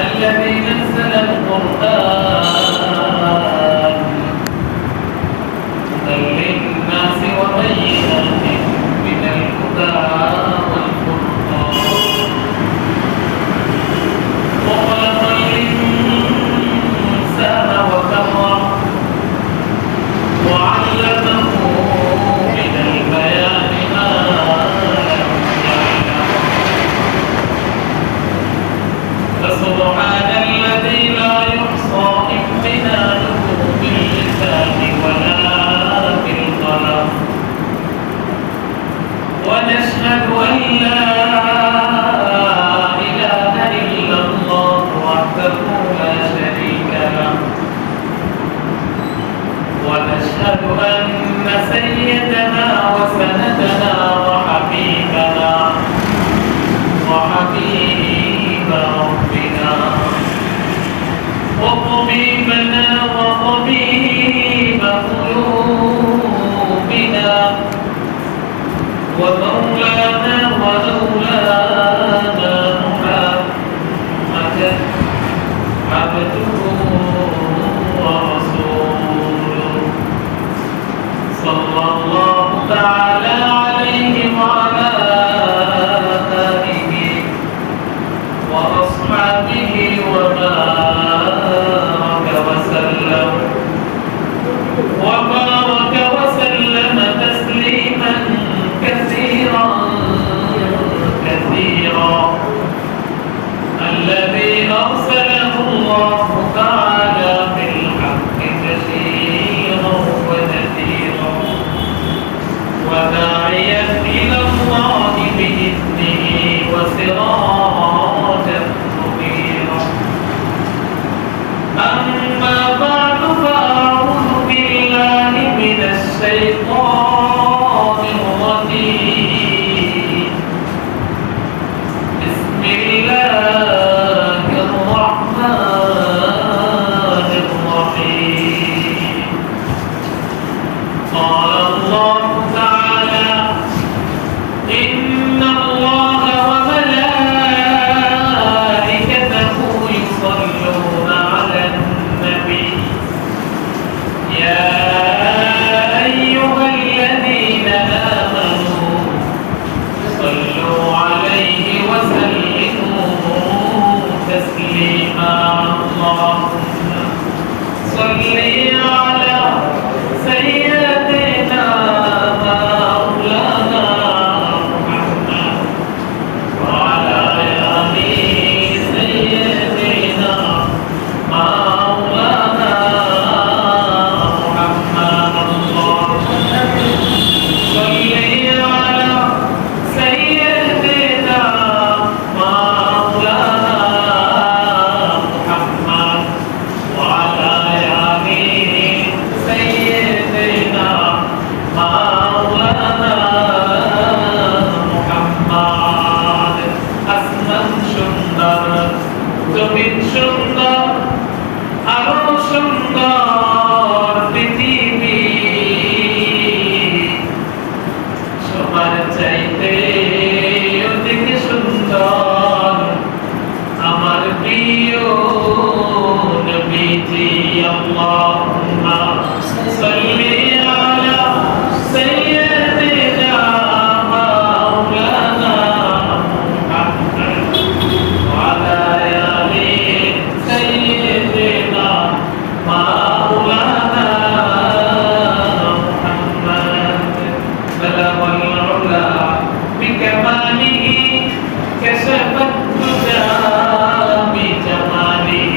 الذي نزل القرآن هدى للناس وبينات من الهدى والفرقان وخلق الإنسان وكرمه وعلمه من البيان ما لم يعلم فسبحان الذي لا يحصى امتنانه باللسان ولا بالقلم ونشهد أن لا إله إلا الله وحده لا شريك له ونشهد أن سيدنا وسندنا وحبيب ربنا وطبيبنا وطبيب قلوبنا ومولانا وأولانا محمدا عبده ورسوله صلى الله تعالى عليه وعلى آله وأصحابه وبارك وسلم تسليما كثيرا كثيرا الذي أرسله الله تعالى بالحق بشيرا ونذيرا وداعيا إلى الله بإذنه وسراجا منيرا أما بعد فأعوذ بالله من الشيطان الرجيم بسم الله الرحمن الرحيم قال الله تعالى إن الله وملائكته يصلون على النبي يا أيها الذين آمنوا صلوا عليه وسلموا تسليما اللهم صل على سيدنا مولانا محمد وعلى آل سيدنا مولانا محمد اللهم صل على سيدنا مولانا محمد وعلى آل سيدنا مولانا محمد আসমান সুন্দর জমিন সুন্দর আরো সুন্দর পৃথিবী সবার চাইতে অধিক সুন্দর আমার প্রিয় নবীজি আল্লাহুম্মা সাল্লি আলা সাইয়্যিদিনা মাওলানা মুহাম্মদ ওয়া আলা আলি সাইয়্যিদিনা মাওলানা মুহাম্মদ বালাগাল উলা বিকামালিহি كشف الدجى بجماله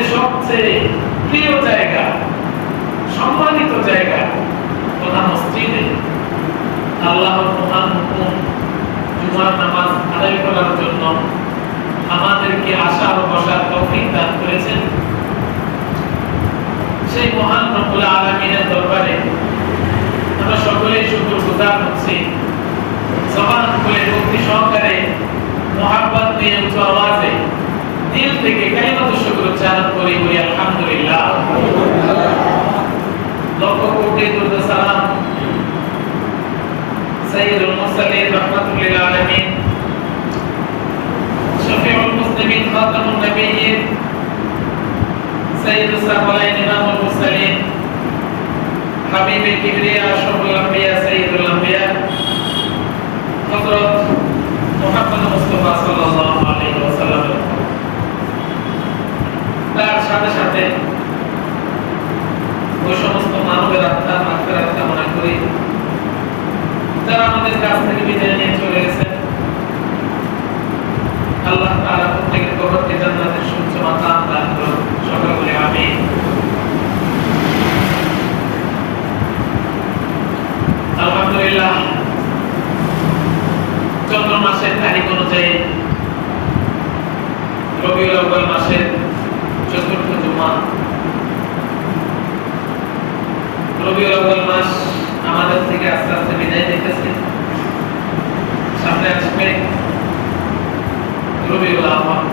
মধ্যে সবচেয়ে প্রিয় জায়গা, সম্মানিত জায়গা তথা মসজিদে আল্লাহর মহান হুকুম জুমার নামাজ আদায় করার জন্য আমাদেরকে আসা ও বসার তৌফিক দান করেছেন। সেই মহান রব্বুল আলামিনের দরবারে আমরা সকলেই শুকরগুজার হচ্ছি। জবান খুলে ভক্তি সহকারে মুহাব্বত নিয়ে উচ্চ আওয়াজে দিল থেকে কালিমাতুশ শুকর উচ্চারণ করি, বলি আলহামদুলিল্লাহ। লক্ষ কোটি দুরূদ সালাম সাইয়্যিদুল মুরসালিন রাহমাতুল লিল আলামিন শফিউল মুসলিমিন খাতামুন নবিয়্যিন সাইয়্যিদুস সালাইন ইমামুল মুরসালিন হাবিবুল কিবরিয়া আশরাফুল আম্বিয়া সাইয়্যিদুল আম্বিয়া হযরত মুহাম্মদ মুস্তাফা সাল্লাল্লাহু আলাইহি ওয়াসাল্লাম, তার সাথে সাথে ওই সমস্ত মানবের আত্মার মাগফিরাত কামনা করি যারা আমাদের কাছ থেকে বিদায় নিয়ে চলে গেছেন। আল্লাহ তাআলা প্রত্যেকের কবরকে জান্নাতের সুউচ্চ মাকাম দান করুন, সকলে বলি আমিন। আলহামদুলিল্লাহ, চন্দ্র মাসের তারিখ অনুযায়ী রবিউল আউয়াল মাসের চতুর্থ জুমা। রবিউল আউয়াল মাস আমাদের থেকে আস্তে আস্তে বিদায় নিতেছে। সামনে আসবে রবিউল আউয়াল,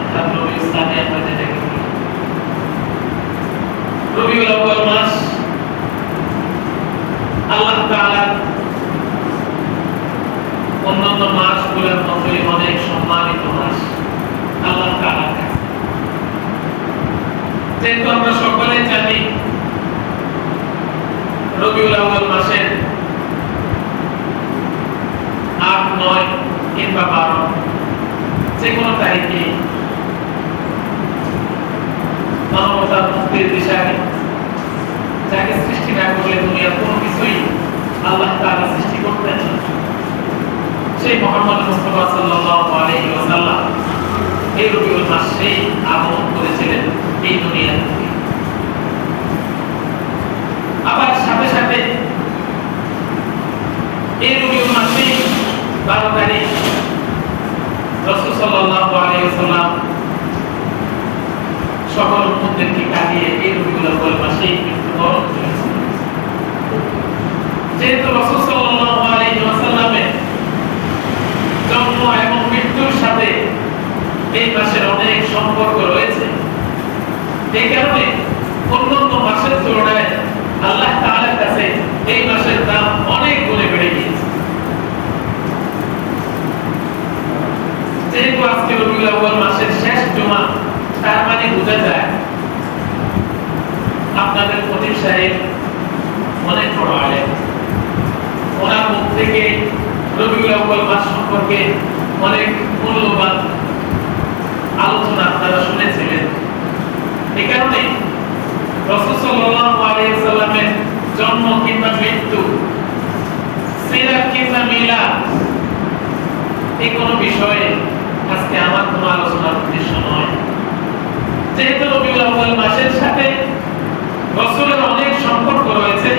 অর্থাৎ রবিউল ইসলামী আমরা যেটাকে বলি। রবিউল আউয়াল মাস আল্লাহ তাআলা অন্যান্য মাসগুলোর মতোই অনেক সম্মানিত মাস আল্লাহ তাআলার কাছে। যেহেতু আমরা সকলে জানি রবিউল আউয়াল মাসের ৮, ৯ কিংবা ১২ যে কোনো তারিখে মানবতার মুক্তির দিশায় যাকে সৃষ্টি না করলে দুনিয়ার কোনো কিছুই আল্লাহ তাআলা সৃষ্টি করতেন না, সেই মুহাম্মদ মুস্তাফা সাল্লাল্লাহু আলাইহি ওয়াসাল্লাম এই রবিউল মাসে আগমন করেছিলেন এই দুনিয়াতে। আবার সাথে সাথে এই রবিউল মাসে 12 তারিখ রাসূল সাল্লাল্লাহু আলাইহি ওয়াসাল্লাম সকল উম্মতদেরকে কাটিয়ে এই রবিউল আউয়াল মাসে মৃত্যুবরণ করেছেন। যেহেতু রাসূল সাল্লাল্লাহু আলাইহি ওয়াসাল্লামের জন্ম এবং মৃত্যুর সাথে এই মাসের অনেক সম্পর্ক রয়েছে, এই কারণে অন্যান্য মাসের তুলনায় আল্লাহ তাআলার কাছে এই মাসের দাম অনেক গুণে বেড়ে গিয়েছে। যেহেতু আজকে রবিউল আউয়াল মাসের শেষ জুমা, তার মানে বোঝা যায় আপনাদের খতিব সাহেব অনেক বড় আলেম। ওনার মুখ থেকে রবিউল আউয়াল মাস সম্পর্কে অনেক মূল্যবান আলোচনা আপনারা শুনেছিলেন। এই কারণে রাসূল সাল্লাল্লাহু আলাইহি ওয়াসাল্লামের জন্ম কিংবা মৃত্যু, সিরাত কিংবা মিলাদ, এই কোনো বিষয়ে আজকে আমার কোনো আলোচনার উদ্দেশ্য নয়। যেহেতু রবিউল আউয়াল মাসের সাথে রাসূলের অনেক সম্পর্ক রয়েছে,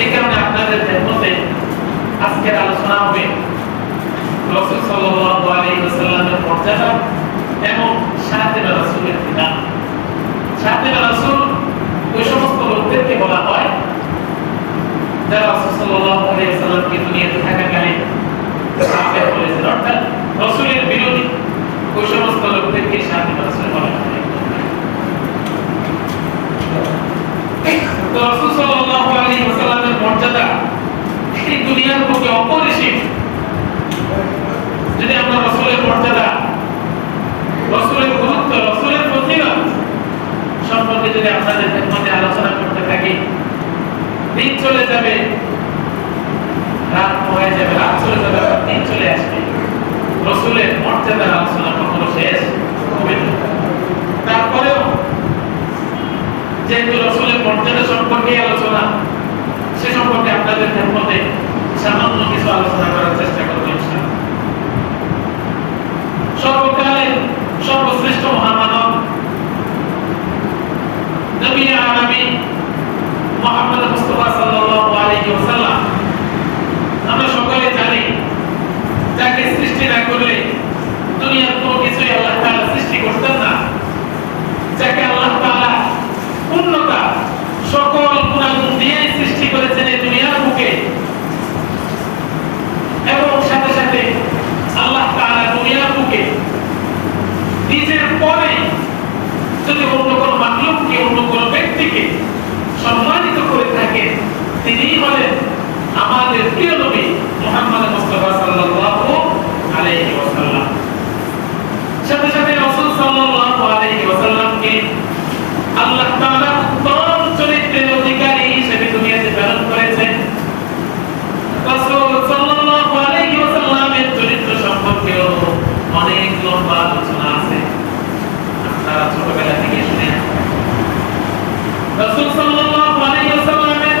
এই কারণে আপনাদের মধ্যে আজকের আলোচনা হবে রাসূল সাল্লাল্লাহু আলাইহি ওয়াসাল্লামের মর্যাদা এবং সাথে রাসূলের বিধান। সাথে রাসূল ওই সমস্ত লোকদেরকে বলা হয় যারা রাসূল সাল্লাল্লাহু আলাইহি ওয়াসাল্লামকে দুনিয়াতে থাকাকালীন কাফের বলেছেন, অর্থাৎ রাসূলের বিরোধী ওই সমস্ত লোকদেরকে সাথে রাসূল বলা হয়। তো রাসূল সাল্লাল্লাহু আলাইহি ওয়াসাল্লামের মর্যাদা এই দুনিয়ার বুকে অপরিসীম। যদি আমরা রাসূলের মর্যাদা, রাসূলের গুরুত্ব, রাসূলের ফজিলত সম্পর্কে যদি আপনাদের মধ্যে আলোচনা করতে থাকি, দিন চলে যাবে, রাত হয়ে যাবে, রাত চলে যাবে, দিন চলে আসবে, রাসূলের মর্যাদার আলোচনা কখনো শেষ হবে না। তারপরেও যেহেতু রাসূলের মর্যাদা সম্পর্কে আলোচনা, সে সম্পর্কে আপনাদের মধ্যে সামান্য কিছু আলোচনা করা যদি অন্য কোনো মাখলুককে, অন্য কোনো ব্যক্তিকে সম্মানিত করে থাকেন, তিনিই হলেন আমাদের প্রিয় নবী মুহাম্মদ মুস্তাফা সাল্লাল্লাহু আলাইহি ওয়াসাল্লাম। সাথে সাথে রাসূল সাল্লাল্লাহু আলাইহি ওয়াসাল্লামকে আল্লাহ তাআলা উত্তম চরিত্রের অধিকারী হিসেবে দুনিয়াতে প্রেরণ করেছেন। রাসূল সাল্লাল্লাহু আলাইহি ওয়াসাল্লামের চরিত্র সম্পর্কেও অনেক লম্বা আলোচনা আছে, আপনারা ছোটবেলা থেকে শুনে রাসূল সাল্লাল্লাহু আলাইহি ওয়াসাল্লামের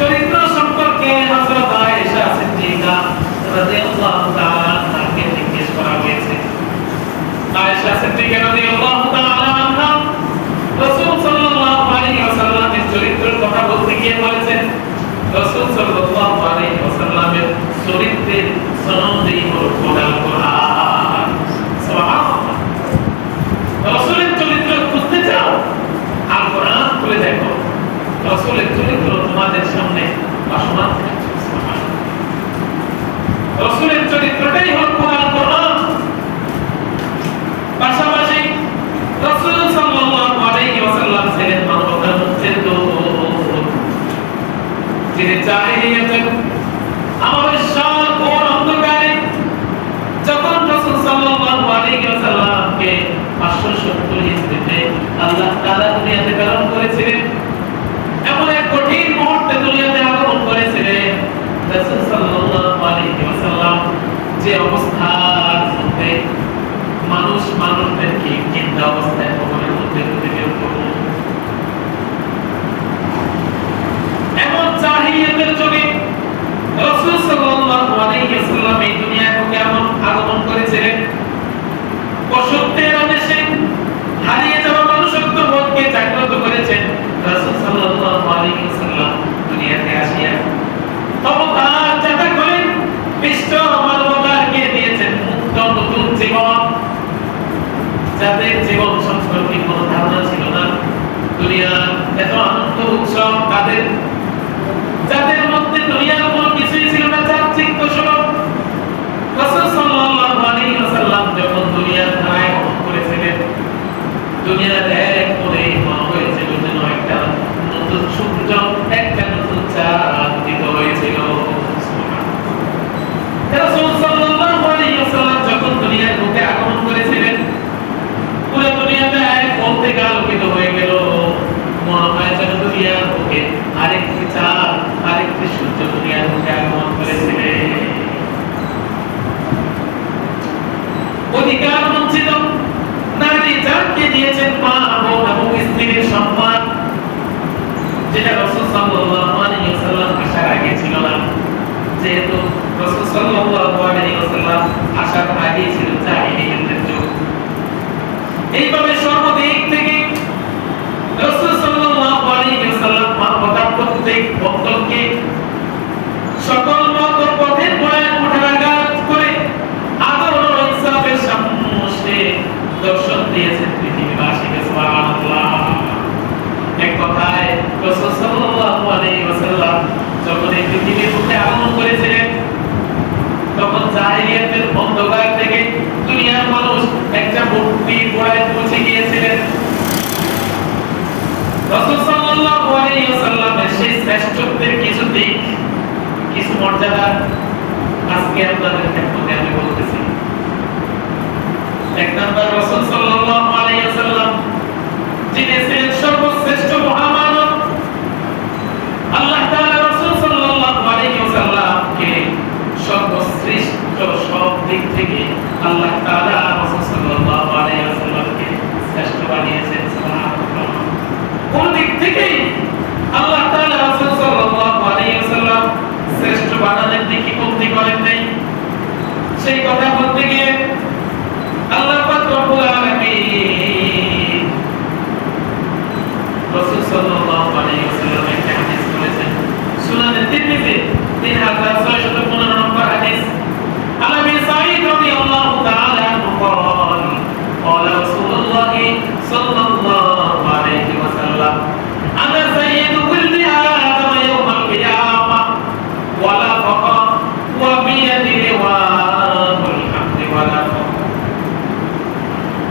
চরিত্র সম্পর্কে হযরত আয়েশা সিদ্দিকা রাদিয়াল্লাহু তাআলা আনহাকে জিজ্ঞেস করা হয়েছে। আয়েশা সিদ্দিকা রাদিয়াল্লাহু তাআলা আনহা রাসূল সাল্লাল্লাহু আলাইহি ওয়াসাল্লামের চরিত্রের কথা বলতে গিয়ে বলেছেন, রাসূল সাল্লাল্লাহু আলাইহি ওয়াসাল্লামের চরিত্রের সনদই হলো কোরআন। সুবহানাল্লাহ। রাসূলের চরিত্র খুঁজতে চাও, আল কোরআন খুলে দেখো, রাসূলের চরিত্র তোমাদের সামনে ভাসমান থাকছে। সুবহানাল্লাহ। রাসূলের চরিত্রটাই হলো কোরআন। পাশাপাশি রাসূল সাল্লাল্লাহু আলাইহি ওয়াসাল্লাম ছিলেন মানবতার মুক্তির দূত, যিনি জাহিলিয়াতের আমাবস্যার ঘোর অন্ধকারে যখন রাসূল সাল্লাল্লাহু আলাইহি ওয়াসাল্লামকে 570 হিজরিতে আল্লাহ তাআলা দুনিয়াতে প্রেরণ করেছিলেন, এমন এক কঠিন মুহূর্তে দুনিয়াতে আগমন করেছিলেন। রাসূল সাল্লাল্লাহু আলাইহি ওয়াসাল্লাম যে অবস্থার মধ্যে মানুষদেরকে চিন্তা অবস্থায় কবরের মধ্যে বের করলো, এমন জাহিলিয়াতের যুগে রাসূল সাল্লাল্লাহু আলাইহি ওয়াসাল্লাম এই দুনিয়ায় কেমন আগমন করেছিলেন। পশুত্বের আদেশে হারিয়ে যাওয়া মানুষত্ব বোধকে জাগ্রত করেছেন রাসূল সাল্লাল্লাহু আলাইহি ওয়াসাল্লাম দুনিয়াতে আসিয়া অবতার যাত্রা করেন, বিশ্ব মানবতাকে দিয়েছেন মুক্ত নতুন জীবন, যাদের জীবন সম্পর্কে কোনো ধারণা ছিল না। দুনিয়ার এত আনন্দ উৎসব তাদের, যাদের মধ্যে দুনিয়ার কোনো কিছুই ছিল না, চাকচিক্য সব। রাসূল সাল্লাল্লাহু আলাইহি ওয়াসাল্লাম যখন দুনিয়ার ধারায় গমন করেছিলেন, দুনিয়ার এক কোণে মনে হয়েছিল যেন একটা নতুন সূর্য, একটা নতুন চাঁদ উদিত হয়েছিল। রাসূল সাল্লাল্লাহু আলাইহি ওয়াসাল্লাম যখন দুনিয়ার বুকে আগমন করেছিলেন, পুরো দুনিয়াটা এক কোণ থেকে আলোকিত হয়ে গেল। মনে হয় যেন দুনিয়ার বুকে আরেকটি চাঁদ, আরেকটি সূর্য দুনিয়ার বুকে আগমন করেছিলেন। অধিকার বঞ্চিত নারী জাতকে দিয়েছেন মা, বোন এবং স্ত্রীর সম্মান, যেটা রাসূল সাল্লাল্লাহু আলাইহি ওয়াসাল্লাম আসার আগে ছিল না। যেহেতু রাসূল সাল্লাল্লাহু আলাইহি ওয়াসাল্লাম আসার আগে ছিল জাহিলিয়াতের যুগ, এইভাবে সর্বদিক থেকে রাসূল সাল্লাল্লাহু আলাইহি ওয়াসাল্লাম মানবতার প্রত্যেক বন্ধনকে সকল মত ও পথের বয়ান উঠানাগাদ করে আদর ও ইনসাফের সামনে দর্শন দিয়েছেন পৃথিবীবাসীকে। সুবহানাল্লাহ। এক কথায় রাসূল সাল্লাল্লাহু আলাইহি ওয়াসাল্লাম যখন এই পৃথিবীর বুকে আগমন করেছিলেন, তখন জাহিলিয়াতের অন্ধকার থেকে দুনিয়ার মানুষ একটা মুক্তির গোড়ায় পৌঁছে গিয়েছিলেন। রাসূল সাল্লাল্লাহু আলাইহি ওয়াসাল্লামের সেই শ্রেষ্ঠত্বের কিছু দিক, কিছু মর্যাদা আজকে আপনাদের সামনে আমি বলতেছি। এক নাম্বার, রাসূল সাল্লাল্লাহু আলাইহি ওয়াসাল্লাম যিনি ছিলেন সর্বশ্রেষ্ঠ মহামানব। আল্লাহ তাআলা রাসূল সাল্লাল্লাহু আলাইহি ওয়াসাল্লামকে সর্বশ্রেষ্ঠ সব দিক থেকে আল্লাহ তাআলা রাসূল সাল্লাল্লাহু আলাইহি ওয়াসাল্লামকে শ্রেষ্ঠ বানিয়েছেন। সুবহানাল্লাহ। কোন দিক থেকে আল্লাহ তাআলা রাসূল সাল্লাল্লাহু আলাইহি ওয়াসাল্লাম শ্রেষ্ঠ বানানোর দিকে কমতি করেন নাই, সেই কথা বলতে গিয়ে আল্লাহ পাক রব্বুল আলামিন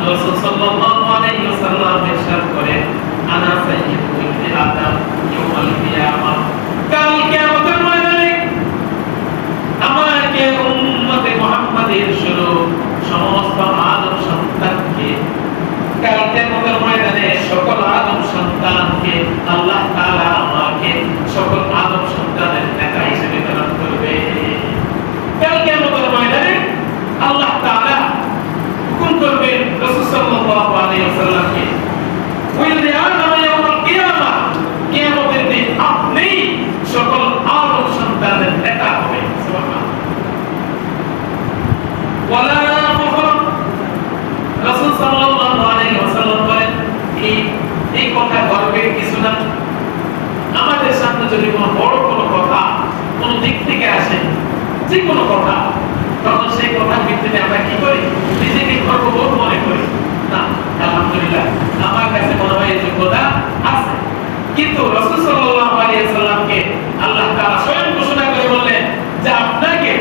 রাসূল সাল্লাল্লাহু আলাইহি ওয়াসাল্লাম ইরশাদ করেন আনা সাইয়্যিদু ইবনি আদম ইয়াউমাল কিয়ামাহ কাল কিয়ামতের ময়দানে আমাকে উম্মতে মুহাম্মাদের শুরু সমস্ত আদম সন্তানকে কাল কিয়ামতের ময়দানে সকল আদম সন্তানকে আল্লাহ তাআলা আমাকে সকল আদম সন্তানের নেতা হিসেবে প্রেরণ করবে কাল কিয়ামতের ময়দানে আল্লাহ তাআলা হুকুম করবেন রাসূল সাল্লাল্লাহু আলাইহি ওয়াসাল্লামকে ওয়াইল আদম ইয়াউমাল কিয়ামাহ কিয়ামতের দিন আপনি সকল আদম সন্তানের নেতা হবেন সুবহানাল্লাহ ওয়ালা ফাখর রাসূল সাল্লাল্লাহু আলাইহি ওয়াসাল্লাম বলেন এই কথা গর্বের কিছু না আমাদের সামনে যদি কোনো বড় কোনো কথা কোনো দিক থেকে আসে যে কোনো কথা তখন সেই কথার ভিত্তিতে আমরা কি করি নিজেকে গর্ববোধ মনে করি না আলহামদুলিল্লাহ আমার কাছে মনে হয় এই যোগ্যতা আছে কিন্তু রাসূল সাল্লাল্লাহু আলাইহি ওয়াসাল্লামকে আল্লাহ তাআলা স্বয়ং ঘোষণা করে বললেন যে আপনাকে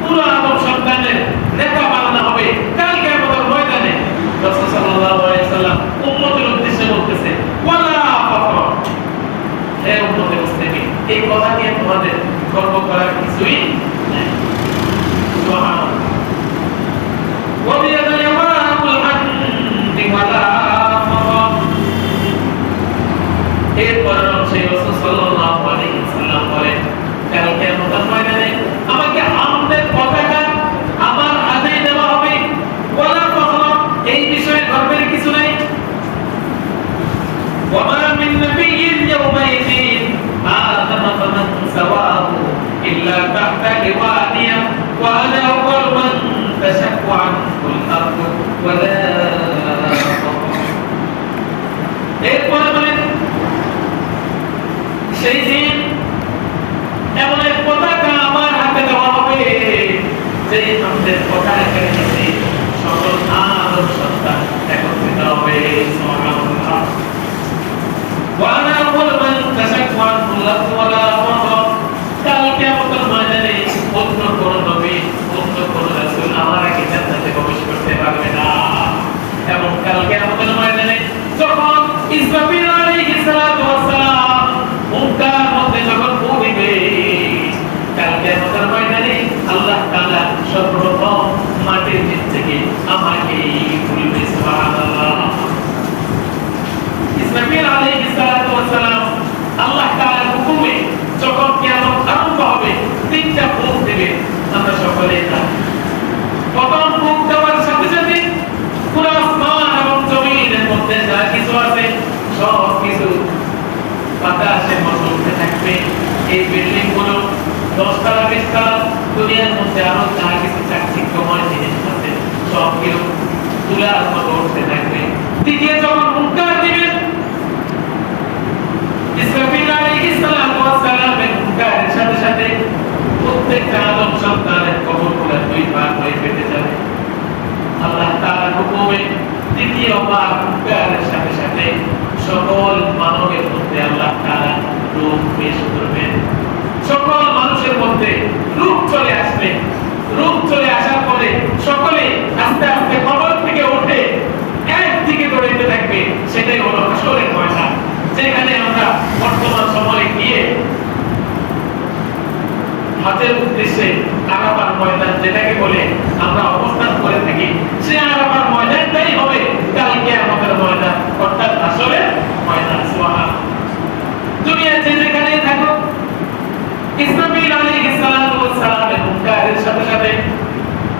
পুরো আদম সন্তানের নেতা বানানো হবে কাল কিয়ামতের ময়দানে রাসূল সাল্লাল্লাহু আলাইহি ওয়াসাল্লাম উম্মতের উদ্দেশ্যে বলতেছে ওয়ালা ফাখর হে উম্মতে মুসলিমিন এই কথা নিয়ে তোমাদের গর্ব করার কিছুই নেই সুবহানাল্লাহ ওয়া বিয়াদাল ইয়ামানুল হামদি ওয়ালা ফাখর এরপর সেই রাসূল সাল্লাল্লাহু আলাইহি ওয়াসাল্লাম বলেন কাল কিয়ামতের ময়দানে আমাকে আমদের পতাকা আমার হাতে দেওয়া হবে ওয়ালা ফাখর এই বিষয়ে গর্বের কিছু নাই ওয়ামা মিন নাবিয়্যিন ইয়াওমাইযিন আদাম ফামান সাওয়াহু ইল্লা তাহতা লিওয়ানিয়া ওয়া আনা আউয়ালু মান তাশাক্কু আনহুল আরদু ওয়ালা এরপর বলেন সেই দিন এমন এক পতাকা আমার হাতে দেওয়া হবে যে আমাদের পতাকার নিচে সকল আদম সন্তান একত্রিত হবে সুবহানাল্লাহ ওয়া আনা আউয়ালু মান তাশাক্কু আনহুল আরদু ওয়ালা ফাখর কাল কিয়ামতের ময়দানে অন্য কোন নবী অন্য কোন রাসূল আমার আগে জান্নাতে প্রবেশ করতে পারবে না এবং কাল কিয়ামতের ময়দানে যখন ইসরাফিল আলাইহিস সালাতু ওয়াস সালাম মুনকার মধ্যে যখন পড়িবে কাল কিয়ামতের ময়দানে আল্লাহ তাআলা সর্বপ্রথম মাটির নিচ থেকে আমাকে তুলবে সুবহানাল্লাহ ইসরাফিল আলাইহিস সালাতু ওয়াস সালাম আল্লাহ তাআলার হুকুমে যখন কিয়ামত আরম্ভ হবে তিনটা ফুঁক দেবে আমরা সকলে জানি প্রথম ফুঁক দেওয়ার সাথে সাথে পুরো আসমান এবং জমিনের মধ্যে যা কিছু আছে সব কিছু বাতাসের মতো উঠতে থাকবে এই বিল্ডিং গুলো 10 তলা 20 তলা দুনিয়ার মধ্যে আরো যা কিছু চাকচিক্যময় জিনিস আছে সব কিছু তুলার মতো উঠতে থাকবে দ্বিতীয় যখন মুনকার দিবেন ইসরাফিল আলাইহিস সালাতু ওয়াস সালামের মুনকারের সাথে সাথে প্রত্যেকটা আদম সন্তানের কবরগুলো দুই ভাগ হয়ে কেটে যাবে আল্লাহ তাআলার হুকুমে দ্বিতীয়বার মুনকারের সাথে সাথে সকল মানবের মধ্যে আল্লাহ তাআলা রূপ পেশ করবেন সকল মানুষের মধ্যে রূপ চলে আসবে রূপ চলে আসার পরে সকলে আস্তে আস্তে কবর থেকে উঠে একদিকে দৌড়াতে থাকবে সেটাই হলো হাসরের ময়দান যেখানে আমরা বর্তমান সময়ে গিয়ে হজের উদ্দেশ্যে আরাফার ময়দান যেটাকে বলে আমরা অবস্থান করে থাকি সেই আরাফার ময়দানটাই হবে কাল কিয়ামতের ময়দান অর্থাৎ হাসরের ময়দান সুবহানাল্লাহ দুনিয়াতে যেখানেই থাকো ইসরাফিল আলাইহিস সালাতু ওয়াস সালামের মুনকারের সাথে সাথে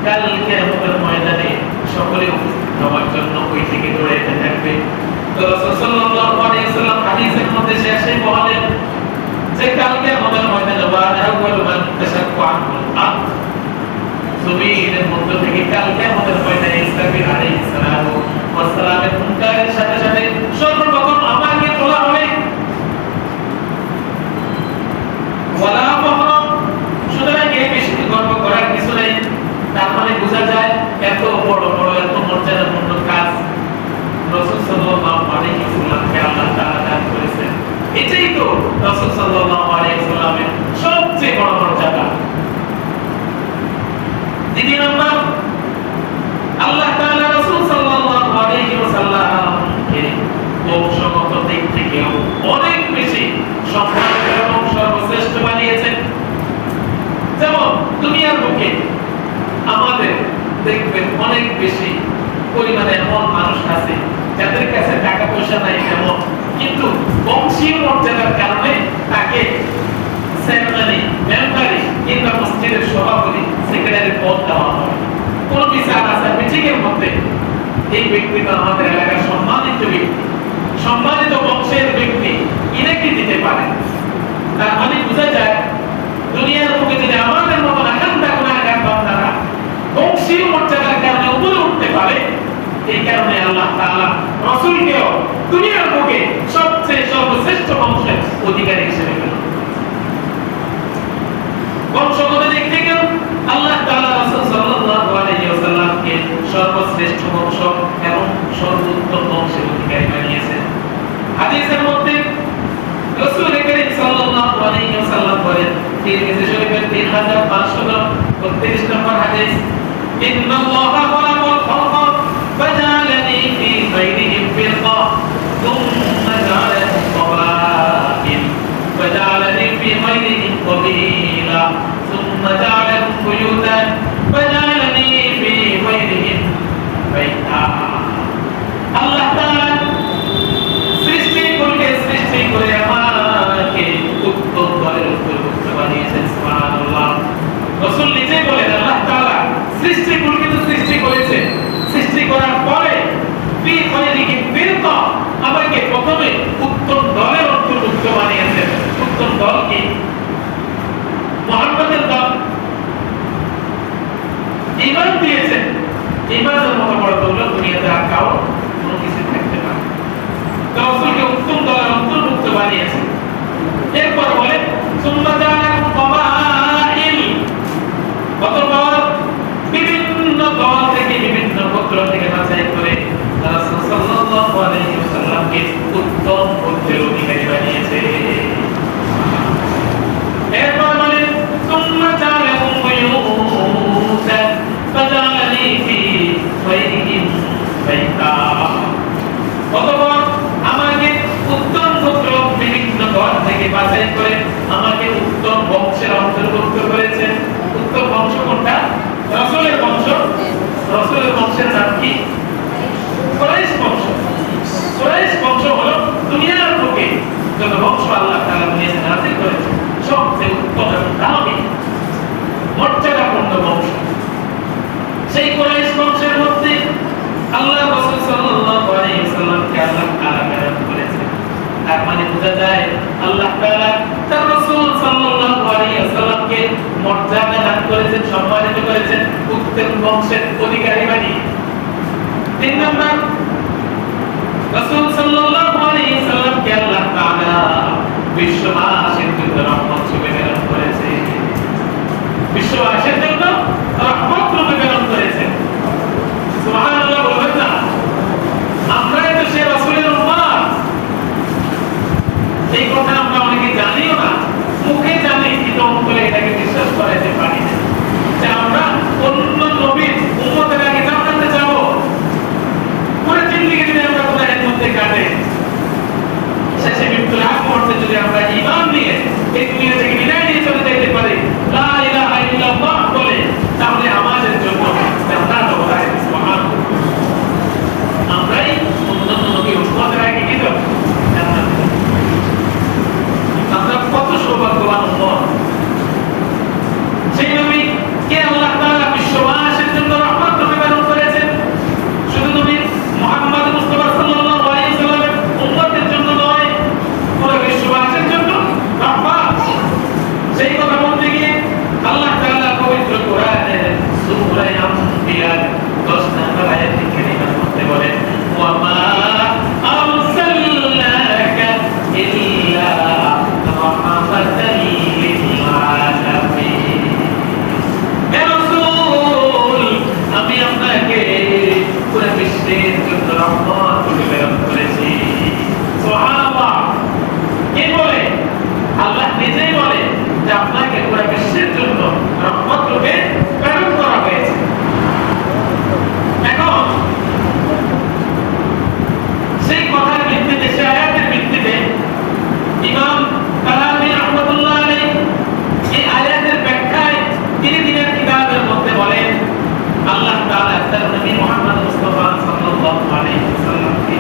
কাল কিয়ামতের ময়দানে সকলে উপস্থিত হওয়ার জন্য ওই দিকে দৌড়াতে থাকবে তো রাসূল সাল্লাল্লাহু আলাইহি ওয়াসাল্লাম হাদিসের মধ্যে শেষে বলেন যে কাল কিয়ামতের ময়দানে ওয়া আউয়ালু মান তাশাক্কু আনহুল আরদ জমিনের মধ্য থেকে কাল কিয়ামতের ময়দানে ইসরাফিল আলাইহিস সালাতু ওয়াস সালামের মুনকারের সাথে সাথে সর্বপ্রথম আমাকে তোলা হবে ওয়ালা ফাখর সুতরাং এই বিষয়ে গর্ব করার কিছু নেই তার মানে বোঝা যায় এত বড় বড় এত মর্যাদাপূর্ণ কাজ রাসূল সাল্লাল্লাহু আলাইহি ওয়াসাল্লামকে আল্লাহ তাআলা দান করেছেন এটাই তো রাসূল সাল্লাল্লাহু আলাইহি ওয়াসাল্লামের সবচেয়ে বড় মর্যাদা দ্বিতীয় নম্বর আল্লাহ তাআলা রাসূল সাল্লাল্লাহু আলাইহি যাদের কাছে টাকা পয়সা নাই তেমন, কিন্তু বংশীয় মর্যাদার কারণে তাকে সেক্রেটারি, মেম্বারি কিংবা মসজিদের সভাপতি, সেক্রেটারি পদ দেওয়া হয়। কোন বিচার আচার মিটিংয়ের মধ্যে এই ব্যক্তি তো আমাদের এলাকার সম্মানিত ব্যক্তি, সম্মানিত বংশের ব্যক্তি, ইনাকে দিতে পারে। তার মানে বোঝা যায় দুনিয়ার বুকে যদি আমাদের মতো আকাঙ্ক্ষা গুনাহগার বান্দারা বংশীয় মর্যাদার কারণে উপরে উঠতে পারে, এই কারণে আল্লাহ তাআলা রাসূলকেও দুনিয়ার বুকে সবচেয়ে সর্বশ্রেষ্ঠ বংশের অধিকারী হিসেবে পেলেন। বংশগত দিক থেকে আল্লাহ তাআলা রাসূল সাল্লাল্লাহু আলাইহি ওয়াসাল্লামকে সর্বশ্রেষ্ঠ বংশ এবং সর্বোত্তম বংশের অধিকারী বানিয়েছেন। হাদিসের মধ্যে রাসূল করিম সাল্লাল্লাহু আলাইহি ওয়াসাল্লাম বলেন, তিরমিজি শরীফের 3532 নম্বর হাদিস, ইন্নাল্লাহা খালাকাল খালকা ফাজালানি ফি খায়রিহিম ফিরকা থুম্মা জাআলানি কবাইল ফাজালানি ফি খায়রিহিম কবিলা থুম্মা জাআলানি বুয়ুতান ফাজালানি ফি খায়রিহিম বাইতা। আল্লাহ তাআলা সৃষ্টি করে আমাকে উত্তম দলের অন্তর্ভুক্ত বানিয়েছেন। সুবহানাল্লাহ। রাসূল নিজে বলেন আল্লাহ তাআলা সৃষ্টি করেছে, সৃষ্টি করার পরে ফি খায়রিহিম ফিরকা, আমাকে প্রথমে উত্তম দলের অন্তর্ভুক্ত বানিয়েছেন। উত্তম দল কি? মুহাম্মাদের দল। ঈমান দিয়েছেন। ঈমানের মতো বড় দৌলত দুনিয়াতে আর কারো কোনো কিছু থাকতে পারে না। রাসূলকে উত্তম দলের অন্তর্ভুক্ত বানিয়েছেন। এরপর বলে সুম্মা জাআলাকুম কবাইল, অতঃপর বিভিন্ন দল থেকে, বিভিন্ন গোত্র থেকে বাছাই করে রাসূল সাল্লাল্লাহু আলাইহি ওয়াসাল্লামকে উত্তম গোত্রের অধিকারী বানিয়েছে। এরপর বলে সুম্মা জাআলাকুম বুয়ুতান ফাজালানি ফি খায়রিহিম বাইতা, অতঃপর আমাকে উত্তম গোত্র বিভিন্ন দল থেকে বাছাই করে আমাকে উত্তম বংশের অন্তর্ভুক্ত করেছেন। উত্তম বংশ কোনটা? রাসূলের বংশ। রাসূলের বংশের নাম কি? কুরাইশ বংশ। কুরাইশ বংশ হলো দুনিয়ার বুকে যত বংশ আল্লাহ তাআলা নিয়ে নাযিল করেছেন সবচেয়ে উত্তম এবং দামি মর্যাদাপূর্ণ বংশ। সেই কুরাইশ বংশের মধ্যে আল্লাহ রাসূল সাল্লাল্লাহু আলাইহি ওয়াসাল্লামকে আল্লাহ তাআলা প্রেরণ করেছেন। তার মানে বোঝা যায় আল্লাহ তাআলা তার রাসূল সাল্লাল্লাহু আলাইহি ওয়াসাল্লামকে মর্যাদা দান করেছেন, সম্মানিত করেছেন, উত্তম বংশের অধিকারী বানিয়ে। 3 নম্বর, রাসূল সাল্লাল্লাহু আলাইহি ওয়াসাল্লামকে আল্লাহ তাআলা বিশ্ববাসীর জন্য রহমত রূপে প্রেরণ করেছেন। বিশ্ববাসীর জন্য রহমত রূপে প্রেরণ করেছেন। সুবহানাল্লাহ বলবেন না? আমরাই তো সেই রাসূলের উম্মত। এই কথা আমরা অনেকে জানিও না, মুখে জানি কিন্তু অন্তরে এটাকে বিশ্বাস করাইতে পারি না যে আমরা অন্য নবীর উম্মতের আগে জান্নাতে যাব। পুরো জিন্দেগি যদি আমরা কোথায় মধ্যে কাটে, শেষে মৃত্যুর আগ মুহূর্তে যদি আমরা ঈমান নিয়ে এই দুনিয়া থেকে বিদায় নিয়ে চলে যেতে পারি লা ইলাহা ইল্লাল্লাহ বলে, তাহলে আমাদের জন্য জান্নাত হবে। সুবহানাল্লাহ। আমরাই অন্যান্য নবীর উম্মতের আগে কি যাব? জান্নাতে। আমরা কত সৌভাগ্যবান উম্মত। সেই নবী কে আল্লাহ তাআলা বিশ্ববাসীর জন্য রহমত রূপে প্রেরণ করেছেন। শুধু নবী মুহাম্মদ মুস্তাফা সাল্লাল্লাহু আলাইহি ওয়াসাল্লামের উম্মতের জন্য নয়, পুরো বিশ্ববাসীর জন্য রহমত। সেই কথা বলতে গিয়ে আল্লাহ তাআলা পবিত্র কোরআনের সূরা আম্বিয়া 10 নম্বর আয়াতে কারিমার মধ্যে বলেন, ওয়া মা আরসালনাকা ইল্লা রাহমাতাল লিল আলামিন। হে রাসূল, আমি আপনাকে পুরো বিশ্বের জন্য রহমত রূপে প্রেরণ করেছি। সুবহানাল্লাহ। কে বলে? আল্লাহ নিজেই বলে যে আপনাকে পুরো বিশ্বের জন্য রহমত রূপে প্রেরণ করা হয়েছে। এখন সেই কথার ভিত্তিতে, সেই আয়াতের ভিত্তিতে ইমাম কালামি রাহমাতুল্লাহ আলাইহি এই আয়াতের ব্যাখ্যায় তিনি দিনের কিতাবের মধ্যে বলেন, আল্লাহ তাআলা তার নবী মুহাম্মদ মুস্তাফা সাল্লাল্লাহু আলাইহি ওয়াসাল্লামকে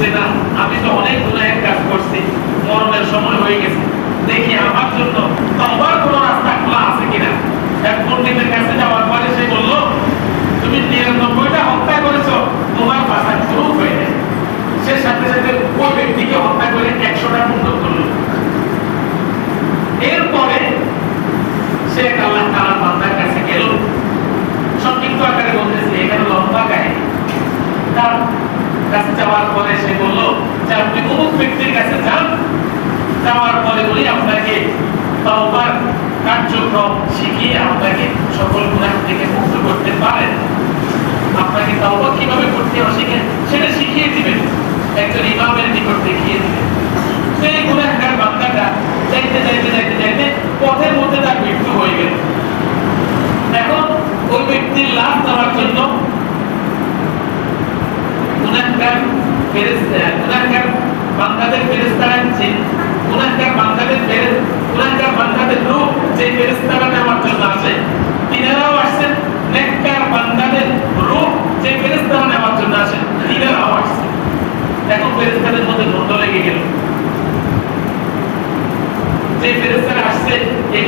যে না, আমি তো অনেক গুনাহের কাজ করছি, মরণের সময় হয়ে গেছে, দেখি আমার জন্য তওবার কোনো রাস্তা খোলা আছে কিনা। এক পণ্ডিতের কাছে যাওয়ার পরে সে বলল, তুমি ৯৯টা হত্যা করেছো, তোমার বাসা প্রুফ হয়ে যায়। সে সাথে সাথে ওই ব্যক্তিকে হত্যা করে ১০০টা পুণ্য করলো। এরপরে সে আল্লাহ তাআলার বান্দার কাছে গেল, সংক্ষিপ্ত আকারে বলতেছি, এখানে লম্বা কাহিনী। তার কাছে যাওয়ার পরে সে বলল যে আপনি অমুক ব্যক্তির কাছে যান, যাওয়ার পরে উনি আপনাকে তওবার কার্যক্রম শিখিয়ে আপনাকে সকল গুনাহ থেকে মুক্ত করতে পারেন। আপনাকে তওবা কিভাবে করতে হয় শিখেন, সেটা শিখিয়ে দিবেন, একজন ইমামের নিকট দেখিয়ে দিবেন। সেই গুনাহগার বান্দাটা যাইতে যাইতে যাইতে যাইতে পথের মধ্যে তার মৃত্যু হয়ে গেল। এখন ওই ব্যক্তির লাশ দেওয়ার জন্য গুনাহগার বান্দাদের ফেরেশতারা গুনাহগার বান্দাদের রূহ যে ফেরেশতারা নেওয়ার জন্য আসে, তিনারাও আসছেন। নেককার বান্দাদের রূহ যে ফেরেশতারা নেওয়ার জন্য আসে, তিনারাও আসছেন। এখন ফেরেশতাদের মধ্যে দ্বন্দ্ব লেগে গেল। যে ফেরেশতারা আসছে এই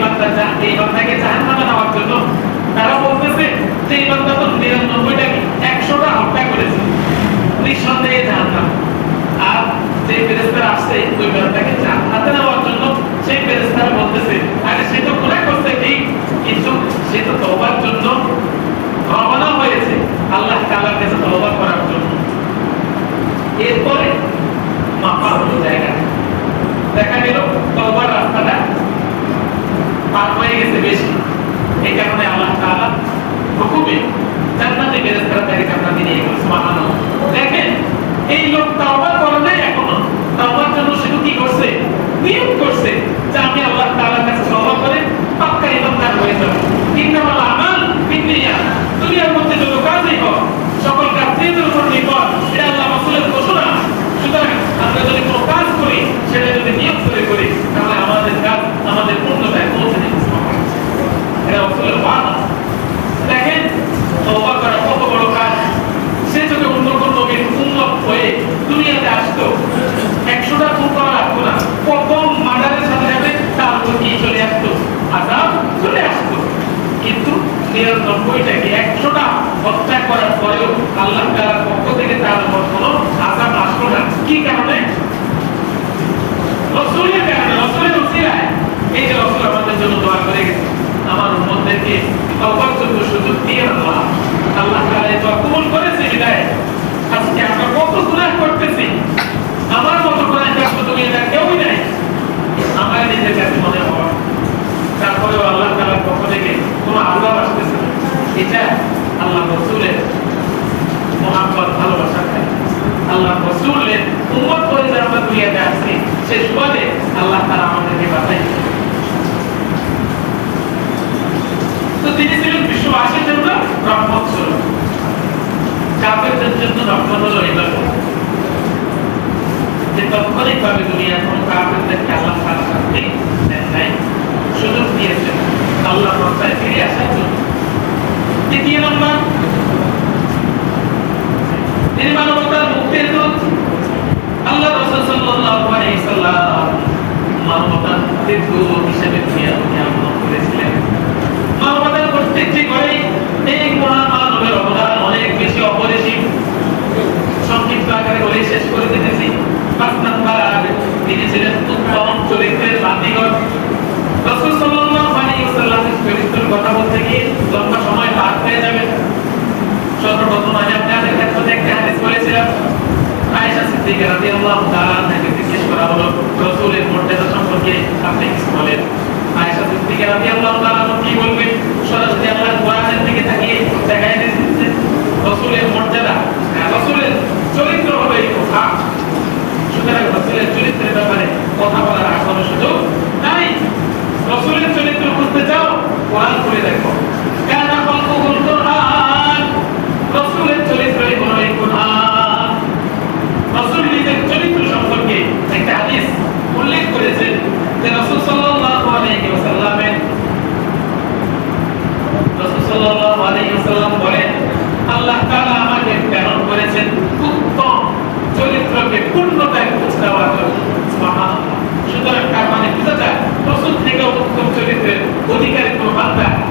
বান্দাকে জাহান্নামে নেওয়ার জন্য, তারা বলতেছে যে এই বান্দা তো ৯৯টা ১০০টা হত্যা করেছে, নিঃসন্দেহে জাহান্নাম। আর যে ফেরেশতারা আসছে ওই বান্দাকে জান্নাতে নেওয়ার জন্য, সেই ফেরেশতারা বলতেছে আরে সে তো গুনাহ করছে ঠিক, কিন্তু সে তো তওবার জন্য রওনা হয়েছে আল্লাহ তাআলার কাছে তওবা করার জন্য। এরপরে মাপা হলো জায়গা, দেখা গেল তওবার রাস্তাটা পার হয়ে গেছে বেশি। এই কারণে আল্লাহ তাআলা হুকুমে জান্নাতে ফেরেশতারা তাকে জান্নাতে নিয়ে গেল। সুবহানাল্লাহ। দেখেন এই লোক তওবা করে নাই, এখনো তওবার জন্য সে কি করছে, নিয়ত করছে যে আমি আল্লাহ তাআলার কাছে তওবা করে পাক্কা ইমানদার হয়ে যাব। ইন্নামাল আমাল বিন্নিয়াত, দুনিয়ার মধ্যে যত কাজই হোক সকল কাজ নিজের উপর নির্ভর, এটা আল্লাহ রাসূলের ঘোষণা। সুতরাং আমরা যদি কোনো কাজ করি সেটা যদি নিয়ত করে করি, তাহলে আমাদের কাজ আমাদের পূর্ণতায় পৌঁছে দিতে পারবে। এটা রাসূলের ওয়াদা। দেখেন তওবা করা কত বড় কাজ। সে যদি অন্য কোন নবীর উম্মত হয়ে দুনিয়াতে আসতো, ১০০টা খুন করা লাগতো না, প্রথম মার্ডারের সাথে সাথে তার উপর কি চলে আসতো, আযাব চলে আসতো। কিন্তু ৯৯টাকে ১০০টা হত্যা করার পরেও আল্লাহ তাআলার পক্ষ থেকে তার উপর কোনো আযাব আসলো না। কি কারণে? রাসূলের কারণে, রাসূলের উসিলায়। এই যে রাসূল আমাদের জন্য দোয়া করে গেছে, আমার উম্মতদেরকে তওবার জন্য সুযোগ দিয়ে আল্লাহ তাআলা এই দোয়া কবুল করেছে। বিদায় আজকে আমরা কত গুনাহ করতেছি, আমার মতো গুনাহগার তো দুনিয়াতে কেউই নাই, আমরা নিজের কাছে মনে হয়। তারপরেও আল্লাহ তাআলার পক্ষ থেকে কোনো আযাব আসতেছে না। এটা আল্লাহ রাসূলের মহব্বত, ভালোবাসা। আল্লাহ রাসূলের উম্মত হয়ে যে আমরা দুনিয়াতে আসছি, সেই সুবাদে আল্লাহ তাআলা আমাদেরকে বাঁচাইছেন। তো তিনি ছিলেন বিশ্ববাসীর জন্য রহমত স্বরূপ, কাফেরদের জন্য রহমত হলো ইবাদত। যে তাৎক্ষণিকভাবে দুনিয়ার কোন কাফেরদেরকে আল্লাহ তাআলা শাস্তি দেন নাই, সুযোগ দিয়েছেন আল্লাহর রাস্তায় ফিরে আসার জন্য। তৃতীয় নম্বর, তিনি মানবতার মুক্তির দূত। আল্লাহ রাসূল সাল্লাল্লাহু আলাইহি সাল্লাম মানবতার মুক্তির দূত হিসেবে দুনিয়াকে আগমন করেছিলেন। মানবতার প্রত্যেকটি ঘরেই এই মহান মানবের অবদান অনেক বেশি অপরিসীম। সংক্ষিপ্ত আকারে বলে শেষ করে দিতেছি। ৫ নাম্বার, তিনি ছিলেন উত্তম চরিত্রের বাতিঘর। রাসূল সাল্লাল্লাহু আলাইহি ওয়াসাল্লামের চরিত্রের কথা বলতে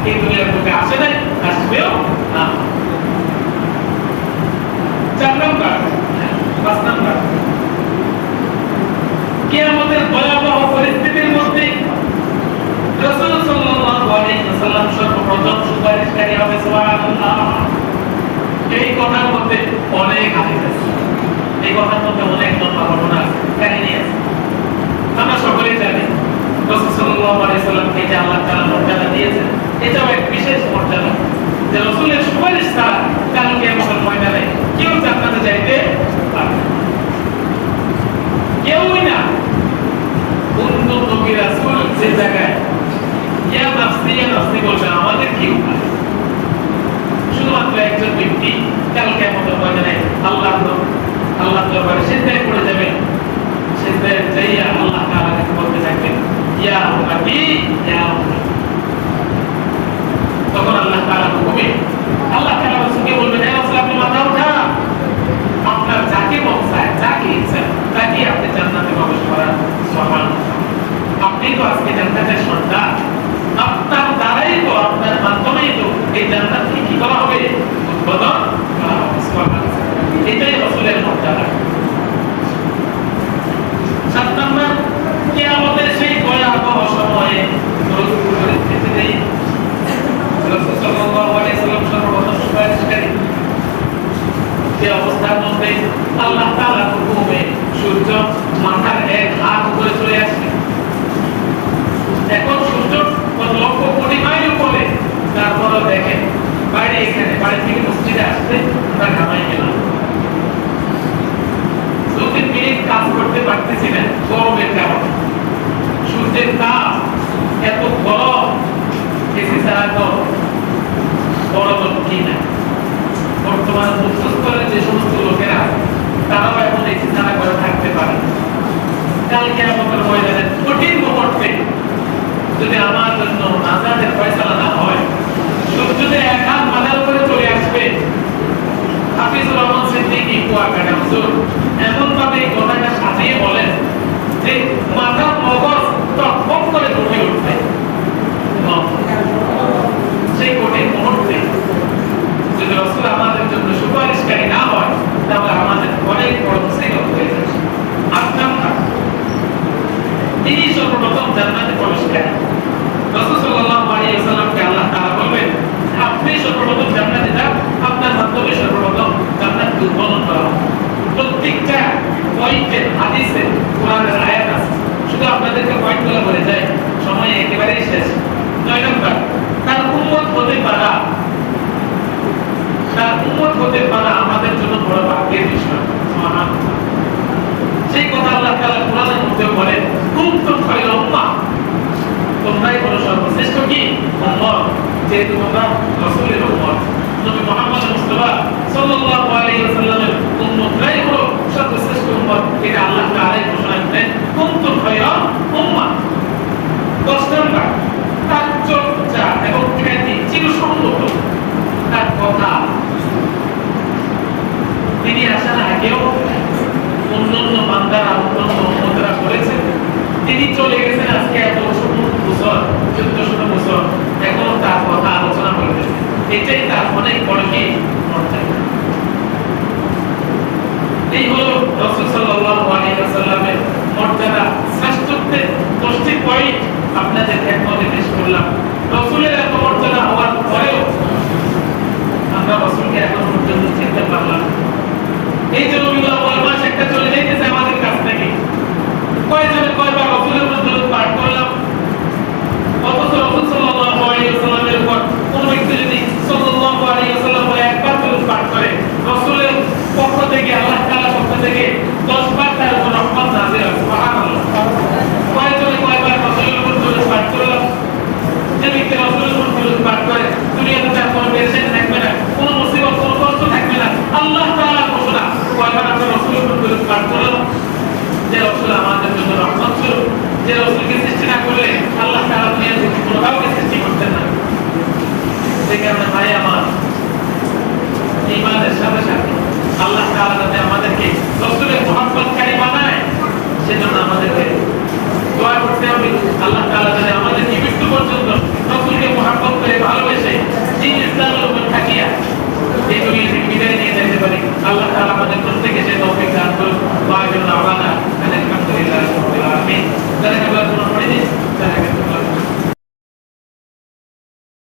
এই দুনিয়ার বুকে আসে নাই, আসবেও না। 4 নাম্বার, 5 নাম্বার, কিয়ামতের ভয়াবহ পরিস্থিতির মধ্যে রাসূল সাল্লাল্লাহু আলাইহি ওয়াসাল্লাম সর্বপ্রথম সুপারিশকারী হবে। সুবহানাল্লাহ। এই কথার মধ্যে অনেক হাদিস আছে, এই কথার মধ্যে অনেক লম্বা ঘটনা আছে, কাহিনী আছে। আমরা সকলেই জানি রাসূল সাল্লাল্লাহু আলাইহি ওয়াসাল্লামকে যে আল্লাহ তাআলা মর্যাদা দিয়েছেন, এটাও এক বিশেষ মর্যাদা যে রাসূলের সুপারিশ ছাড়া কাল কিয়ামতের ময়দানে কেউ জান্নাতে যাইতে পারবে না, কেউই না। অন্য নবী রাসূল যে জায়গায় ইয়া নাফসি বলবে, আমাদের কি উপায়? শুধুমাত্র একজন ব্যক্তি কাল কিয়ামতের ময়দানে আল্লাহর দরবারে সিজদায় পড়ে যাবে, সিজদায় যাইয়া আল্লাহ তাআলা কাছে বলতে থাকবেন, ইয়া উম্মতি ইয়া উম্মতি। তখন আল্লাহ তাআলা হুকুমে আল্লাহ তাআলা রাসূলকে বলবেন, হে রাসূল, আপনি মাথা উঠান, আপনার যাকে মন চায়, যাকে ইচ্ছা তাকে আপনি জান্নাতে প্রবেশ করান। সুবহানাল্লাহ। আপনি তো আজকে জান্নাতের সন্তান, আপনার দ্বারাই তো, আপনার মাধ্যমেই তো এই জান্নাতকে কি করা হবে? উদ্বোধন করা হবে। সুবহানাল্লাহ। এটাই রাসূলের মর্যাদা। 7 নাম্বার, কিয়ামতের সেই ভয়াবহ সময়ে পরিস্থিতিতে রাসূল সাল্লাল্লাহু আলাইহি ওয়াসাল্লাম সর্বপ্রথম সুপারিশকারী। যে অবস্থার মধ্যে আল্লাহ তাআলার হুকুমে সূর্য মাথার এক হাত উপরে চলে আসে। এখন সূর্য কত লক্ষ কোটি মাইল উপরে, তারপরও দেখেন বাইরে, এখানে বাড়ি থেকে মসজিদে আসতে আমরা ঘামাই গেলাম, 2-3 মিনিট কাজ করতে পারতেছি না গরমের কারণে। সূর্যের তাপ এত গরম, এসি ছাড়া তো বড় কি না। বর্তমানে মধ্যস্থলের যে সমস্ত লোকেরা, তারাও এখন এসি ছাড়া করে থাকতে পারে। কাল কিয়ামতের ময়দানে কঠিন মুহূর্তে যদি আমার জন্য নাজাতের ফয়সালা না হয়, সূর্যতে এক হাত মাথার উপরে চলে আসবে। হাফিজুর রহমান সিদ্দিকী কুয়াকাটা হুজুর এমন ভাবে এই কথাটা সাজিয়ে বলেন যে মাথার মগজ টকবক করে উঠে উঠবে। সেই কঠিন মুহূর্তে যদি রাসূল আমাদের জন্য সুপারিশকারী না হয়, তাহলে আমাদের অনেক বড় মুসিবত হয়ে যাবে। 8 নাম্বার, তিনি সর্বপ্রথম জান্নাতে প্রবেশকারী। রাসূল সাল্লাল্লাহু আলাইহি ওয়াসাল্লামকে আল্লাহ তাআলা বলবেন, আপনি সর্বপ্রথম জান্নাতে যান, আপনার মাধ্যমে সর্বপ্রথম জান্নাতকে উদ্বোধন করা হবে। প্রত্যেকটা পয়েন্টের হাদিসে কোরআনের আয়াত আছে, শুধু আপনাদেরকে পয়েন্টগুলো বলে যায়, সময় একেবারেই শেষ। 9 নাম্বার, তার উম্মত হতে পারা, তার উম্মত হতে পারা আমাদের জন্য বড় ভাগ্যের বিষয়। সুবহানাল্লাহ। সেই কথা আল্লাহ তাআলা কোরআনের মধ্যে বলেন, কুনতুম খায়রা উম্মাহ, তোমরাই হলো সর্বশ্রেষ্ঠ কি উম্মত, যেহেতু তোমরা রাসূলের উম্মত, নবী মুহাম্মদ মুস্তাফা সাল্লাল্লাহু আলাইহি ওয়াসাল্লামের উম্মতরাই হলো সর্বশ্রেষ্ঠ উম্মত। এটা আল্লাহ তাআলা ঘোষণা করেন, কুনতুম খায়রা উম্মাহ। 10 নাম্বার, তার চর্চা এবং খ্যাতি চিরসম্মত, তার কথা। তিনি আসার আগেও অন্যান্য বান্দারা, অন্যান্য উম্মতরা করেছেন, তিনি চলে গেছেন আজকে এত বছর, 1400 বছর, এখনো তার কথা আলোচনা করতেছে। এটাই তার অনেক বড় কি মর্যাদা। এই হলো রাসূল সাল্লাল্লাহু আলাইহি ওয়াসাল্লামের মর্যাদা, শ্রেষ্ঠত্বের 10টি পয়েন্ট আপনাদের খেদমতে পেশ করলাম। রাসূলের এত মর্যাদা হওয়ার পরেও আমরা রাসূলকে এখন পর্যন্ত চিনতে পারলাম। এই যে নবীগুলো মাস একটা চলে যাইতেছে আমাদের কাছ থেকে, কয়জনে কয়বার রাসূলের উপর পাঠ করলাম, অথচ রাসূল সাল্লাল্লাহু আলাইহি ওয়াসাল্লামের উপর কোন ব্যক্তি যদি সাল্লাল্লাহু আলাইহি ওয়াসাল্লাম বলে একবার পাঠ করে, রাসূলের পক্ষ থেকে, আল্লাহ তাআলার পক্ষ থেকে 10 বার তার উপর রহমত নাযিল হয়। সুবহানাল্লাহ। কয়জনে কয়বার রাসূলের উপর পাঠ করলাম, যে ব্যক্তি রাসূলের উপর পাঠ করে দুনিয়াতে তার কোনো পেরেশানি থাকবে না, কোনো মুসিবত, কোনো কষ্ট থাকবে না। আল্লাহ তাআলার ঘোষণা, কয়বার আমরা রাসূলের উপর পাঠ করলাম, যে রাসূল আমাদের জন্য রহমত ছিল, যে রাসূলকে সৃষ্টি না করলে আল্লাহ তাআলা দুনিয়াতে কোনো কাউকে সৃষ্টি করতেন না। সেই কারণে ভাই আমার, ঈমানের সাথে সাথে আল্লাহ তাআলা যাতে আমাদেরকে রাসূলের মহব্বত